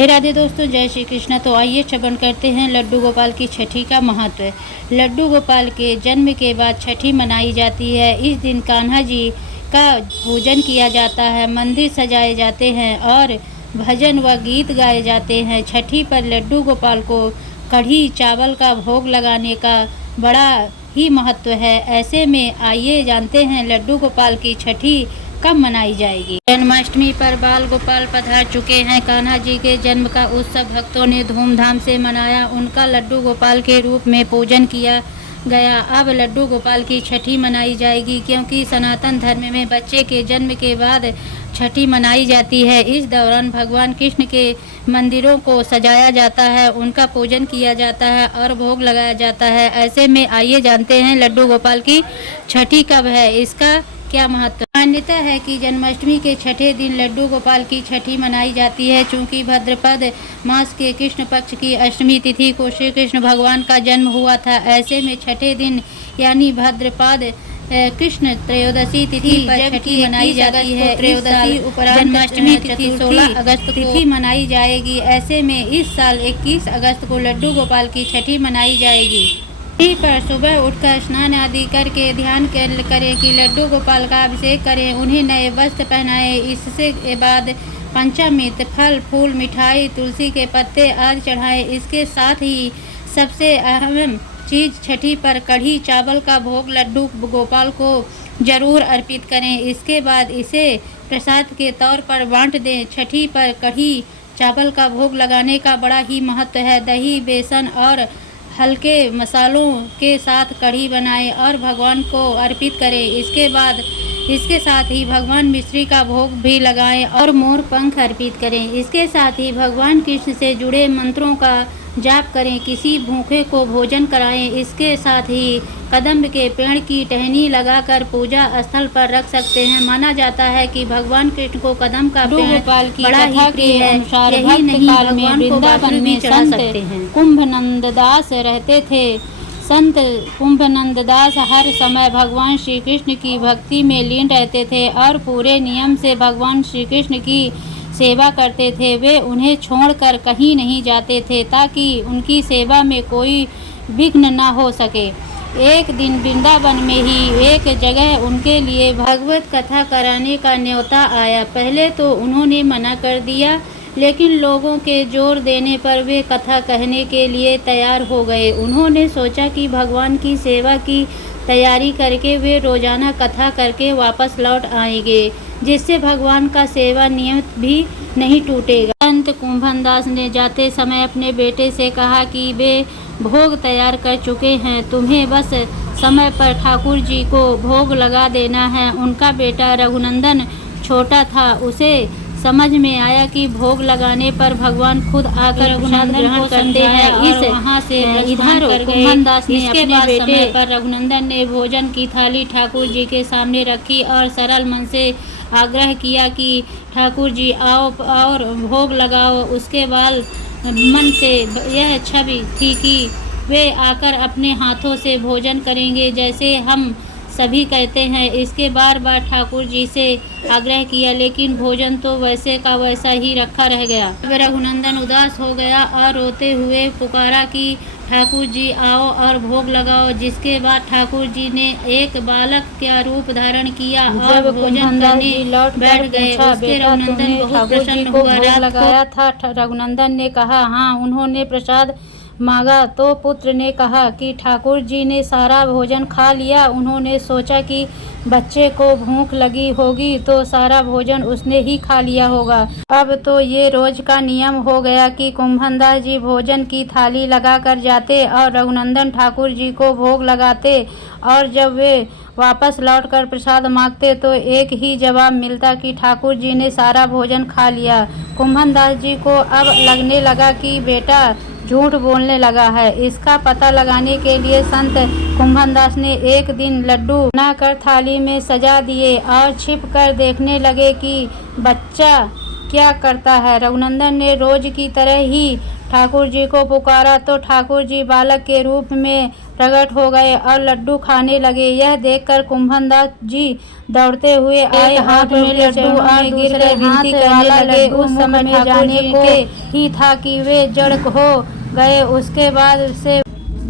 राधे दोस्तों, जय श्री कृष्ण। तो आइए श्रवण करते हैं लड्डू गोपाल की छठी का महत्व। लड्डू गोपाल के जन्म के बाद छठी मनाई जाती है। इस दिन कान्हा जी का पूजन किया जाता है, मंदिर सजाए जाते हैं और भजन व गीत गाए जाते हैं। छठी पर लड्डू गोपाल को कढ़ी चावल का भोग लगाने का बड़ा ही महत्व है। ऐसे में आइए जानते हैं लड्डू गोपाल की छठी कब मनाई जाएगी। जन्माष्टमी पर बाल गोपाल पधार चुके हैं। कान्हा जी के जन्म का उत्सव भक्तों ने धूमधाम से मनाया। उनका लड्डू गोपाल के रूप में पूजन किया गया। अब लड्डू गोपाल की छठी मनाई जाएगी, क्योंकि सनातन धर्म में बच्चे के जन्म के बाद छठी मनाई जाती है। इस दौरान भगवान कृष्ण के मंदिरों को सजाया जाता है, उनका पूजन किया जाता है और भोग लगाया जाता है। ऐसे में आइए जानते हैं लड्डू गोपाल की छठी कब है, इसका क्या महत्व। मान्यता है कि जन्माष्टमी के छठे दिन लड्डू गोपाल की छठी मनाई जाती है। चूँकि भाद्रपद मास के कृष्ण पक्ष की अष्टमी तिथि को श्री कृष्ण भगवान का जन्म हुआ था। ऐसे में छठे दिन यानी भाद्रपद कृष्ण त्रयोदशी तिथि पर छठी मनाई जाती है। त्रयोदशी उपरांत जन्माष्टमी तिथि 16 अगस्त तिथि मनाई जाएगी। ऐसे में इस साल 21 अगस्त को लड्डू गोपाल की छठी मनाई जाएगी। छठी पर सुबह उठकर स्नान आदि करके ध्यान करें कि लड्डू गोपाल का अभिषेक करें, उन्हें नए वस्त्र पहनाएं। इसके बाद पंचामृत फल फूल मिठाई तुलसी के पत्ते आदि चढ़ाएं। इसके साथ ही सबसे अहम चीज़ छठी पर कढ़ी चावल का भोग लड्डू गोपाल को जरूर अर्पित करें। इसके बाद इसे प्रसाद के तौर पर बांट दें। छठी पर कढ़ी चावल का भोग लगाने का बड़ा ही महत्व है। दही बेसन और हल्के मसालों के साथ कढ़ी बनाएं और भगवान को अर्पित करें। इसके साथ ही भगवान मिश्री का भोग भी लगाएं और मोर पंख अर्पित करें। इसके साथ ही भगवान कृष्ण से जुड़े मंत्रों का जाप करें। किसी भूखे को भोजन कराएं। इसके साथ ही कदम्ब के पेड़ की टहनी लगाकर पूजा स्थल पर रख सकते हैं। माना जाता है कि भगवान कृष्ण को कदम्ब का पेड़ बड़ा ही प्रिय है। यही नहीं, भगवान को बांसुरी भी चढ़ा सकते हैं। कुंभनंददास रहते थे। संत कुंभनंददास हर समय भगवान श्री कृष्ण की भक्ति में लीन रहते थे और पूरे नियम से भगवान श्री कृष्ण की सेवा करते थे। वे उन्हें छोड़कर कहीं नहीं जाते थे ताकि उनकी सेवा में कोई विघ्न न हो सके। एक दिन वृंदावन में ही एक जगह उनके लिए भागवत कथा कराने का न्योता आया। पहले तो उन्होंने मना कर दिया, लेकिन लोगों के जोर देने पर वे कथा कहने के लिए तैयार हो गए। उन्होंने सोचा कि भगवान की सेवा की तैयारी करके वे रोजाना कथा करके वापस लौट आएंगे, जिससे भगवान का सेवा नियम भी नहीं टूटेगा। संत कुंभनदास ने जाते समय अपने बेटे से कहा कि वे भोग तैयार कर चुके हैं, तुम्हें बस समय पर ठाकुर जी को भोग लगा देना है। उनका बेटा रघुनंदन छोटा था। उसे समझ में आया कि भोग लगाने पर भगवान खुद आकर प्रसाद ग्रहण करते हैं। वहाँ से इधर कुंभनदास ने अपने बेटे पर रघुनंदन ने भोजन की थाली ठाकुर जी के सामने रखी और सरल मन से आग्रह किया कि ठाकुर जी आओ और भोग लगाओ। उसके बाद मन से यह छवि थी कि वे आकर अपने हाथों से भोजन करेंगे, जैसे हम सभी कहते हैं। इसके बार ठाकुर जी से आग्रह किया, लेकिन भोजन तो वैसे का वैसा ही रखा रह गया। रघुनंदन उदास हो गया और रोते हुए पुकारा कि ठाकुर जी आओ और भोग लगाओ। जिसके बाद ठाकुर जी ने एक बालक का रूप धारण किया और भोजन करने बैठ गए। उसके रघुनंदन बहुत प्रसन्न हुआ। लगाया था। रघुनंदन ने कहा हाँ। उन्होंने प्रसाद मांगा तो पुत्र ने कहा कि ठाकुर जी ने सारा भोजन खा लिया। उन्होंने सोचा कि बच्चे को भूख लगी होगी तो सारा भोजन उसने ही खा लिया होगा। अब तो ये रोज का नियम हो गया कि कुंभनदास जी भोजन की थाली लगा कर जाते और रघुनंदन ठाकुर जी को भोग लगाते, और जब वे वापस लौटकर प्रसाद मांगते तो एक ही जवाब मिलता कि ठाकुर जी ने सारा भोजन खा लिया। कुंभनदास जी को अब लगने लगा कि बेटा झूठ बोलने लगा है। इसका पता लगाने के लिए संत कुंभनदास ने एक दिन लड्डू बनाकर थाली में सजा दिए और छिप कर देखने लगे कि बच्चा क्या करता है। रघुनंदन ने रोज की तरह ही ठाकुर जी को पुकारा तो ठाकुर जी बालक के रूप में प्रकट हो गए और लड्डू खाने लगे। यह देखकर कुंभनदास जी दौड़ते हुए आए, हाथ में लड्डू और दूसरे विनती करने लगे। उस समय में जाने को ही था कि वे जड़ हो गए। उसके बाद से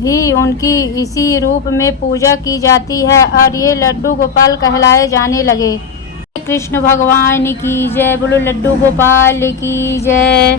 ही उनकी इसी रूप में पूजा की जाती है और ये लड्डू गोपाल कहलाए जाने लगे। कृष्ण भगवान की जय। बोलो लड्डू गोपाल की जय।